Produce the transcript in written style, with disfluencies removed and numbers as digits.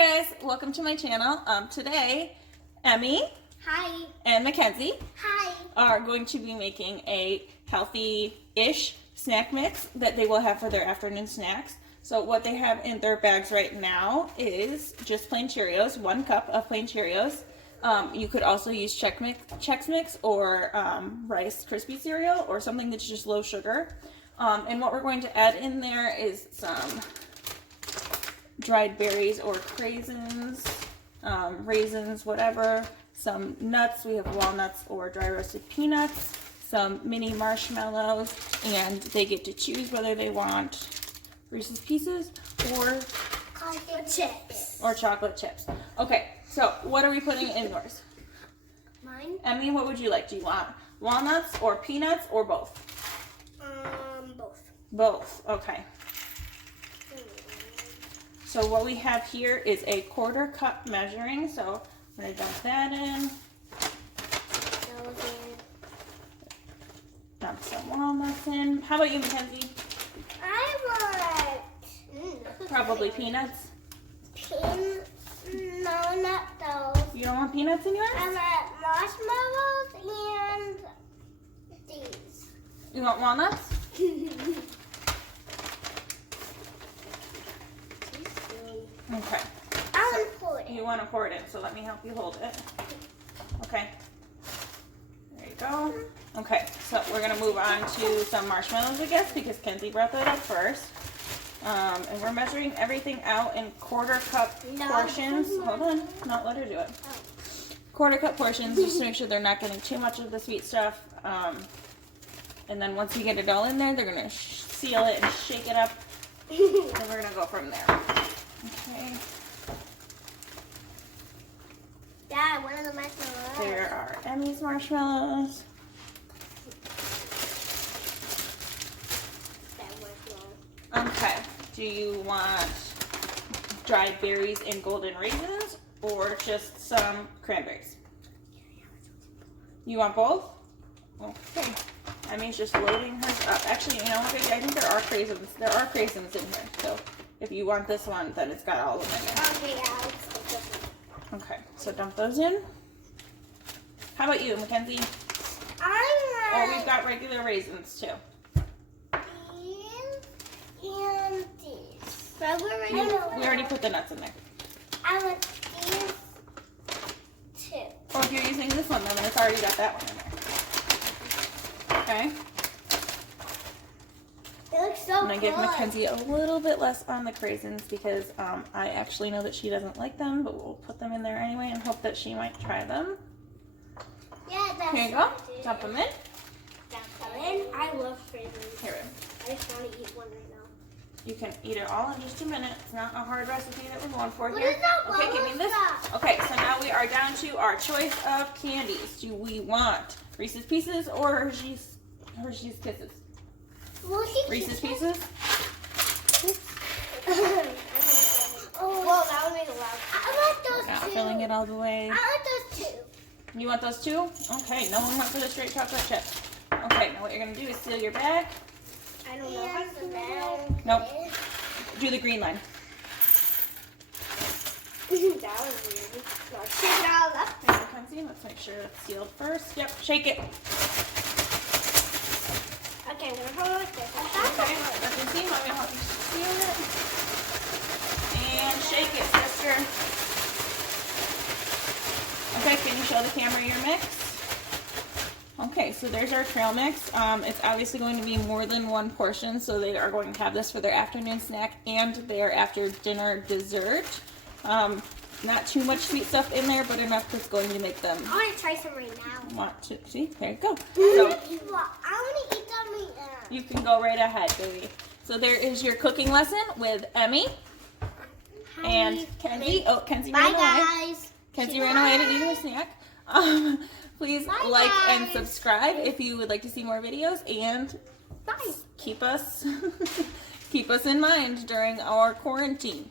guys, welcome to my channel. Today, Emmy Hi. and Mackenzie Hi. are going to be making a healthy-ish snack mix that they will have for their afternoon snacks. So what they have in their bags right now is just plain Cheerios, 1 cup of plain Cheerios. You could also use Chex Mix or Rice Krispie cereal or something that's just low sugar. And what we're going to add in there is some dried berries or craisins, raisins, whatever, some nuts. We have walnuts or dry roasted peanuts, some mini marshmallows, and they get to choose whether they want Reese's Pieces or chocolate chips. Okay, so what are we putting in yours? Mine? Emmy, what would you like? Do you want walnuts or peanuts or both? Both. Both, okay. So what we have here is a 1/4 cup measuring, so I'm going to dump that in. Dump some walnuts in. How about you, Mackenzie? I want... Probably peanuts. No, not those. You don't want peanuts in yours? I want marshmallows and these. You want walnuts? Okay. I want to pour it. You want to pour it in, so let me help you hold it. Okay. There you go. Okay, so we're going to move on to some marshmallows, I guess, because Kenzie brought that up first. And we're measuring everything out in 1/4 cup portions. Hold on, not let her do it. 1/4 cup portions, just to make sure they're not getting too much of the sweet stuff. And then once you get it all in there, they're going to seal it and shake it up. And we're going to go from there. Okay. Dad, one of the marshmallows. There are Emmy's marshmallows. Okay. Do you want dried berries and golden raisins or just some cranberries? You want both? Okay. Emmy's just loading hers up. Actually, you know what, baby? I think there are craisins. There are craisins in here. So if you want this one, then it's got all of them in it. Okay, yeah, let's take this one. Okay. So dump those in. How about you, Mackenzie? I Oh, want we've got regular raisins too. these and these. We already put the nuts in there. I want these too. Or if you're using this one, then it's already got that one in there. Okay. It looks so I'm going to give good. Mackenzie a little bit less on the craisins because I actually know that she doesn't like them, but we'll put them in there anyway and hope that she might try them. Yeah, that's Here you go. Dump them in. Dump them in. I love raisins. Here. I just want to eat one right now. You can eat it all in just a minute. It's not a hard recipe that we're going for What here. is that Okay, give me this. stuff? Okay, so now we are down to our choice of candies. Do we want Reese's Pieces or Hershey's Kisses? Reese's Pieces? Oh, well, that would make it loud. I want those Not two. filling it all the way. I want those two. You want those too? Okay, no one went for the straight chocolate chip. Okay, now what you're going to do is seal your bag. I don't know how to bag. Nope. Do the green line. That was weird. No, shake it all up. Okay, Mackenzie, let's make sure it's sealed first. Yep, shake it. Okay, I'm going to hold it like this. Okay, Mackenzie, let me help you seal it. And shake it, sister. Okay, can you show the camera your mix? Okay, so there's our trail mix. It's obviously going to be more than one portion, so they are going to have this for their afternoon snack and their after dinner dessert. Not too much sweet stuff in there, but enough that's going to make them I want to try some right now. want to. See, there you go. I So want to eat them right now. you can go right ahead, baby. So there is your cooking lesson with Emmy and Kenzie. Oh, Kenzie ran away. Bye, guys. Kenzie ran away to eat her snack. Please like and subscribe if you would like to see more videos, and Bye. keep us in mind during our quarantine.